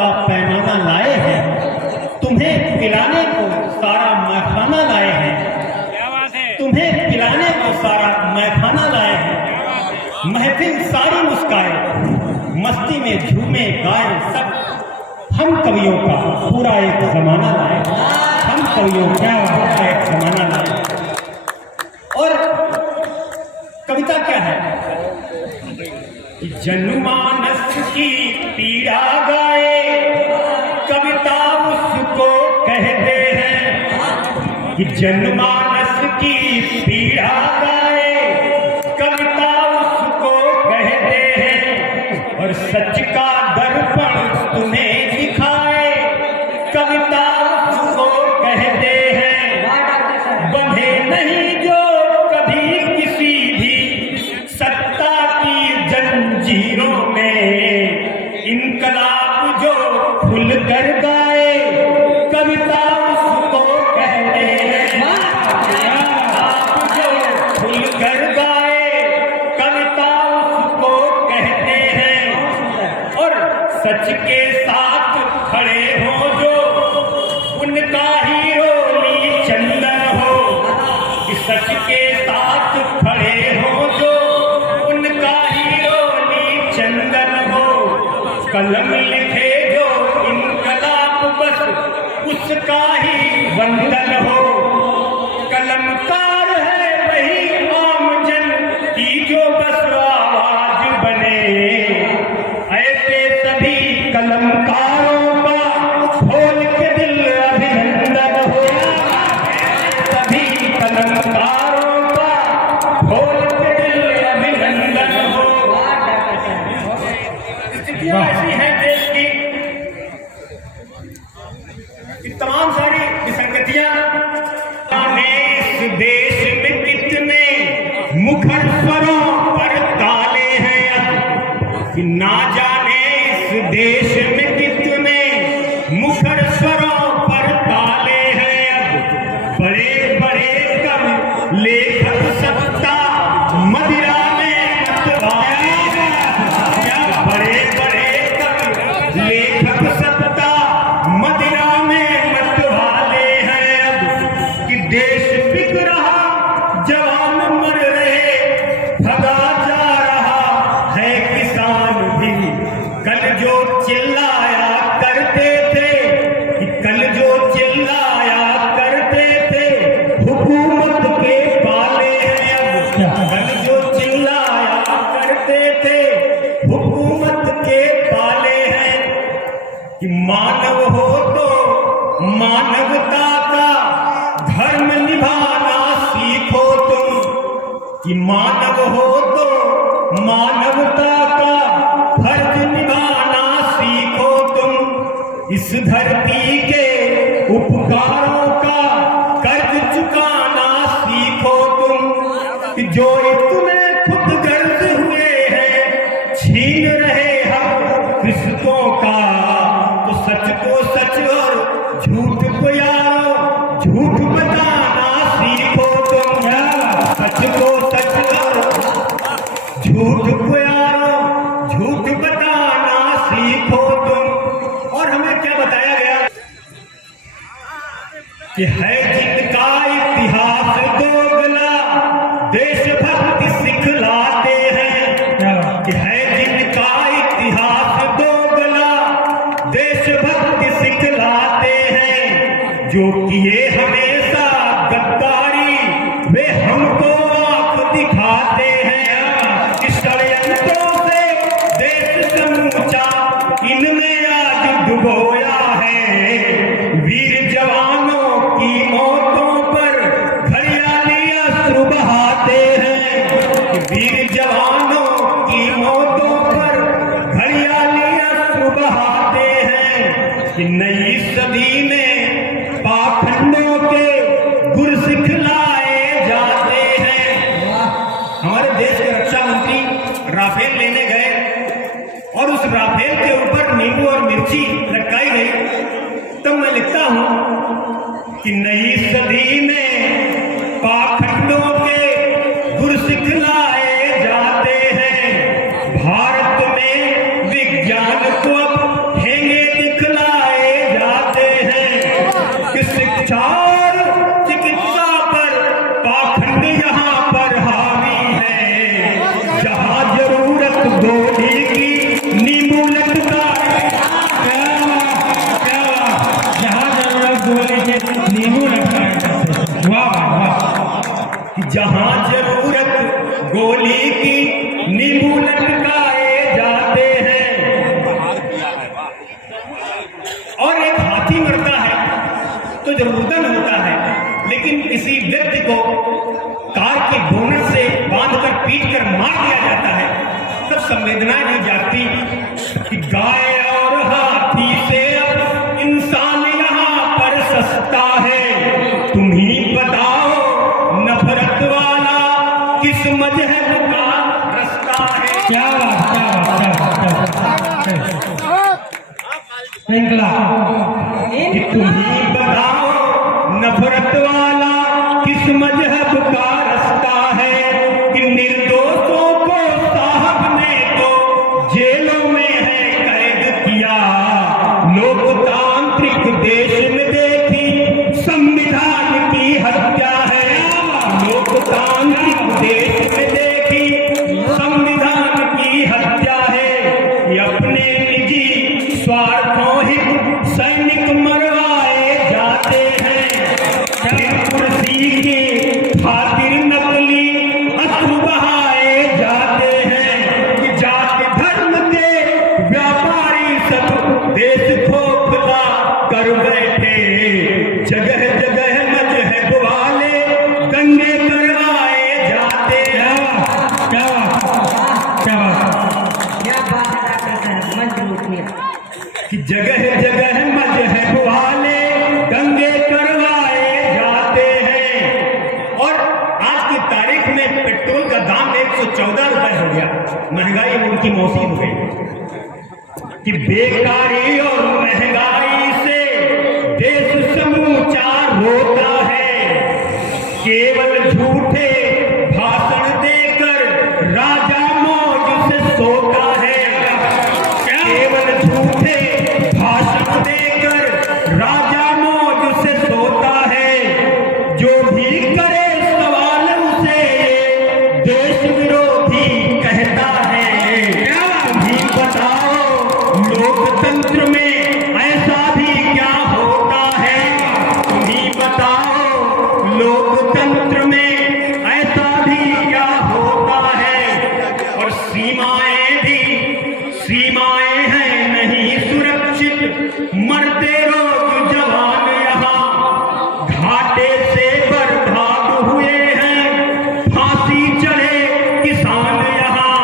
का पैमाना लाए हैं, तुम्हें पिलाने को सारा मैखाना लाए हैं, तुम्हें पिलाने को सारा मैखाना लाए हैं। महफिल सारी मुस्काए, मस्ती में झूमे गाए सब, हम कवियों का पूरा एक जमाना लाए, हम कवियों का पूरा एक जमाना लाए। और कविता क्या है कि जनमानस की पीड़ा गाए, कविता उसको कहते हैं कि जनमानस की पीड़ा गाए, कविता उसको कहते हैं। और सच का दर्पण तुम्हें दिखाए, कविता उसको कहते हैं। बंधे नहीं जो कभी किसी भी सत्ता की जंजीरों में, इनकलाब जो खुल कर गाए, कविता उसको कहते हैं। जो खुल कर गाए, कविता उसको कहते हैं। और सच के साथ खड़े हो जो, उनका हीरो ली चंदन हो। कि सच के साथ खड़े हो जो, उनका हीरो ली चंदन हो। कलम लिखे जो इनकलाब बस, उसका ही वंदन हो। कलमकार है वही आम जन की जो बस आवाज बने। ऐसे सभी कलमकारों का खोल के दिल अभिनंदन हो। सभी कलमकारों का खोल के दिल अभिनंदन हो। स्थितियां ऐसी हैं देश की कि तमाम सारी विसंगतियां, इस देश में कितने मुखर स्वरों पर ताले हैं अब, कि ना जाने इस देश में कितने मुखर स्वरों पर ताले हैं अब। बड़े बड़े कवि लेखक सत्ता मदिरा में मतवाले हैं। क्या बड़े बड़े कवि लेखक सत्ता मदिरा में मतवाले हैं अब। कि देश बिक रहा, जवान मर रहे, भगा जा रहा है किसान भी। कल जो चिल्लाया करते थे, कि कल जो चिल्लाया करते थे, हुकूमत के पाले हैं अब। कल जो चिल्लाया करते थे, हुकूमत के पाले हैं। कि मानव हो तो मानवता का धर्म निभाना सीखो तुम। कि मानव हो तो मानवता का फर्ज निभाना सीखो तुम। इस धरती के उपकारों का कर्ज चुकाना सीखो तुम। कि जो इतने खुद गर्ज हुए हैं, छीन रहे हम रिश्तों का। तो सच को सच और झूठ को यारो झूठ बताना सीखो तुम। सच को सच और झूठ को यारो झूठ बताना सीखो तुम। और हमें क्या बताया गया कि है जिनका इतिहास दोगला, देशभक्ति सिखलाते हैं। कि है जिनका इतिहास दोगला, देशभक्ति सिखलाते हैं। जो किए हमेशा गद्दारी, वे हमको आंख दिखाते हैं। इस षड्यंत्रों से देश समूचा इनमें आज डुबोया है। वीर जवानों की मौतों पर घड़ियाली अश्रु बहाते हैं। वीर जवानों की मौतों पर घड़ियाली अश्रु बहाते हैं। कि नई सदी में पाखंडों के गुर सिखलाए जाते हैं। हमारे देश के रक्षा मंत्री राफेल लेने गए और उस राफेल के ऊपर नींबू और मिर्ची लटकाई गई। तब मैं लिखता हूं कि नई सदी में पाखंडों के गुर सिखलाए जाते हैं। भारत में विज्ञान को अब ठेंगे तो जरूरतन होता है, लेकिन किसी व्यक्ति को कार के बोनट से बांधकर पीट कर मार दिया जाता है, तब संवेदनाएं नहीं जागती कि गाय और हाथी से अब इंसान यहाँ पर सस्ता है। तुम ही बताओ नफरत वाला किस मजहब का रास्ता है। क्या कि तुम ही बताओ नफरत वाला किस मजहब का रास्ता है। कि निर्दोषों को साहब ने तो जेलों में है कैद किया। लोकतांत्रिक देश में देखी संविधान की हत्या है। लोकतांत्रिक देश में देखी संविधान की हत्या है। ये अपने निजी स्वार्थों हित सैनिक मरवाए जाते हैं। फिर कुर्सी की खातिर नकली अश्रु बहाए जाते हैं। कि जाति धर्म के व्यापारी सब देश खोखला कर बैठे। जगह जगह मजहब वाले दंगे करवाए जाते हैं। कि जगह जगह मजहब वाले दंगे करवाए जाते हैं। और आज की तारीख में पेट्रोल का दाम 114 रुपए हो गया। महंगाई उनकी मौसी हो गई। कि बेकारी और महंगाई से देश समूचा रोता है। केवल झूठे भाषण देकर राजा मौज से सोता है। केवल झूठे भाषण देकर राजा मौज से सोता है। जो भी करे सवाल उसे देश विरोधी कहता है। तुम ही बताओ लोकतंत्र में ऐसा भी क्या होता है। तुम ही बताओ लोकतंत्र में ऐसा भी क्या होता है। और सीमाएं हैं नहीं सुरक्षित। मरते रोज जवान यहाँ घाटे से बर्बाद हुए हैं। फांसी चढ़े किसान यहाँ।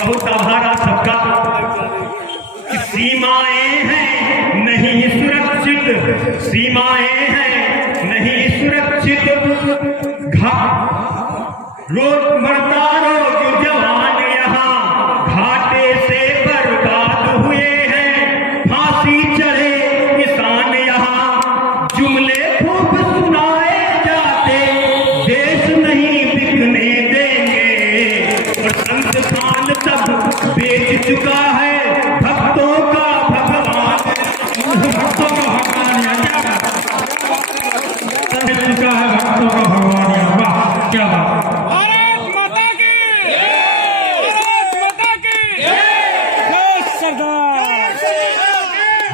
बहुत आभार आप सबका। कि सीमाएं हैं नहीं सुरक्षित। सीमाएं हैं नहीं सुरक्षित। रोज मरता रोज जवान यहाँ घाटे से बर्बाद हुए हैं। फांसी चढ़े किसान यहाँ। जुमले खूब सुनाए जाते देश नहीं बिकने देंगे। और संत खान तब बेच चुका है भक्तों का भगवान। भक्तों का भगवान बेच चुका है भक्तों का भगवान। वाह क्या बात।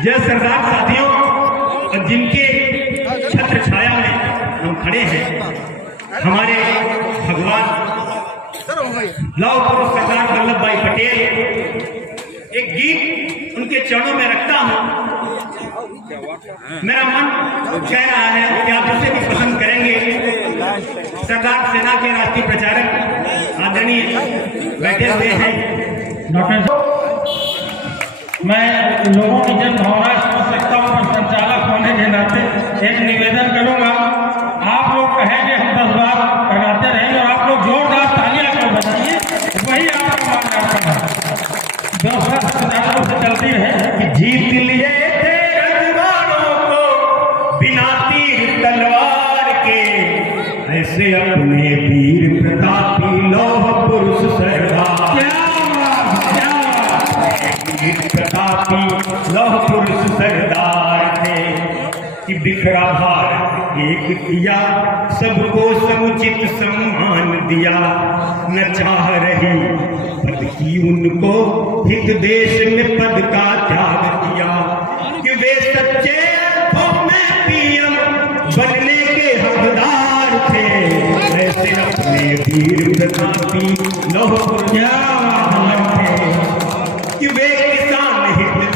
जय सरदार। साथियों, जिनके छत्र छाया में हम खड़े हैं, हमारे भगवान लौह पुरुष सरदार वल्लभ भाई पटेल। एक गीत उनके चरणों में रखता हूं। मेरा मन कह रहा है कि आप उसे भी पसंद करेंगे। सरदार सेना के राष्ट्रीय प्रचारक आदरणीय बैठे हुए हैं डॉक्टर। मैं लोगों की जन भावनाएं समझ सकता हूँ, पर संचालक होने के नाते एक निवेदन करूंगा। आप लोग कहेंगे हम 10 बार कराते रहेंगे और आप लोग जोरदार तालियां कर बजाइए, वही आपका मानना है। व्यवस्था सुचारू से चलती रहे। कि जीत लिए थे रजवाड़ों को बिना तीर तलवार के। ऐसे अपने वीर प्रतापी लौह पुरुष सरदार। प्रतापी लौह पुरुष सरदार थे। कि बिखरा भारत एक किया, सबको समुचित सम्मान दिया। न चाह रही पद की उनको हित देश में पद का त्याग किया। कि वे सच्चे अर्थों में पीएम बनने के हकदार थे। ऐसे अपने वीर प्रतापी लौह पुरुष थे। कि वे किसान हित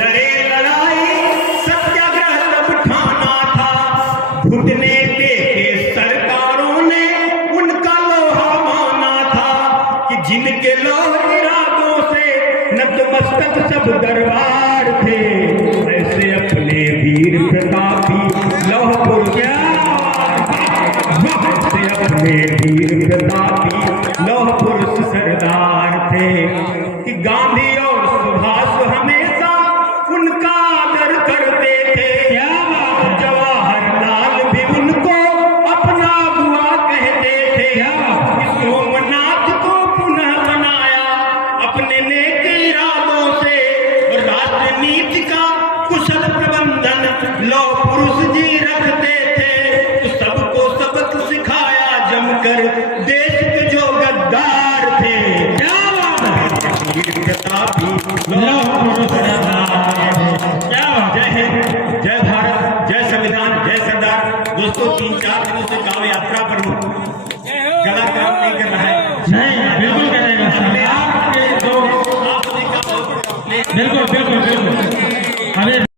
नतमस्तक सब दरबार थे, ऐसे अपने वीर प्रतापी लौह पुरुष, ऐसे अपने वीर प्रतापी लौह पुरुष सरदार थे कि गांधी और सुभाष हमेशा उनका आदर करते थे। जवाहरलाल भी उनको अपना बुआ कहते थे। सोमनाथ को पुनः बनाया अपने नेक इरादों से, और राजनीति का कुशल प्रबंधन लौह पुरुष जी रखते थे। तो सबको सबक सिखाया जमकर देश के जो गद्दार थे। प्रतापी लौह पुरुष सरदार। जय हिंद, जय भारत, जय संविधान, जय सरदार। दोस्तों 3-4 दिनों से गांव यात्रा पर हूँ, गला काम नहीं कर रहा है। नहीं बिल्कुल करेगा, आपके जो आप देखा बिल्कुल बिल्कुल बिल्कुल